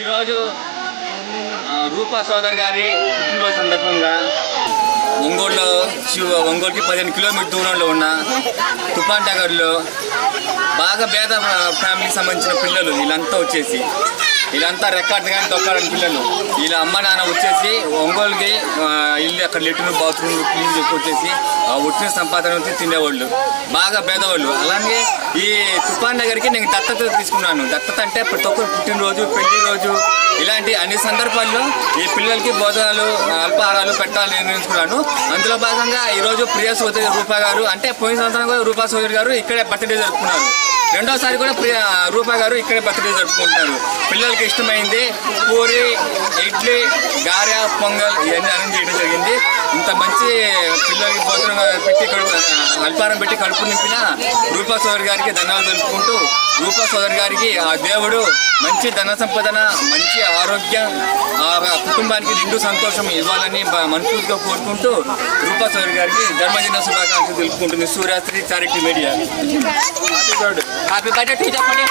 ఈరోజు రూపా సోదర్ గారి పుట్టినరోజు సందర్భంగా ఒంగోలుకి 15 కిలోమీటర్ దూరంలో ఉన్న తుపాంటగర్లో బాగా పేద ఫ్యామిలీకి సంబంధించిన పిల్లలు వీళ్ళంతా రెక్కార్డ్ కానీ తొక్కాలని పిల్లలు వీళ్ళ అమ్మ నాన్న వచ్చేసి ఒంగోలుకి ఇల్లు అక్కడ లెట్రిన్ బాత్రూమ్ క్లీన్ వచ్చేసి వచ్చిన సంపాదన తినేవాళ్ళు బాగా పేదవాళ్ళు. అలాగే ఈ తుఫాన్ నగర్కి నేను దత్తత తీసుకున్నాను. దత్తత అంటే ప్రతి ఒక్కరు పుట్టినరోజు, పెళ్లి రోజు ఇలాంటి అన్ని సందర్భాల్లో ఈ పిల్లలకి భోజనాలు, అల్పాహారాలు పెట్టాలని నిర్ణయించుకున్నాను. అందులో భాగంగా ఈరోజు ప్రియా సోదరి రూపా గారు, అంటే పోయిన సంవత్సరం కూడా రూపా సోదరి గారు ఇక్కడే బర్త్డే జరుపుకున్నారు. రెండోసారి కూడా రూపా గారు ఇక్కడే బర్త్డే జరుపుకుంటున్నారు. పిల్లలకి ఇష్టమైంది పూరి, ఇడ్లీ, గారె, పొంగల్ ఇవన్నీ అరేంజ్ చేయడం జరిగింది. ఇంత మంచి పిల్లలకి భోజనం పెట్టి అల్పారం పెట్టి కడుపు నింపిన రూపా సోదరి గారికి ధన్యవాదాలు తెలుపుకుంటూ, రూపా సోదరి గారికి ఆ దేవుడు మంచి ధన సంపదన, మంచి ఆరోగ్యం, ఆ కుటుంబానికి నిండు సంతోషం ఇవ్వాలని మనస్ఫూర్తిగా కోరుకుంటూ రూపా సోదరి గారికి జన్మదిన శుభాకాంక్షలు తెలుపుకుంటుంది సూర్యాశ్రీ చారిటీ మీడియా. హ్యాపీ బర్త్డే చెప్పండి.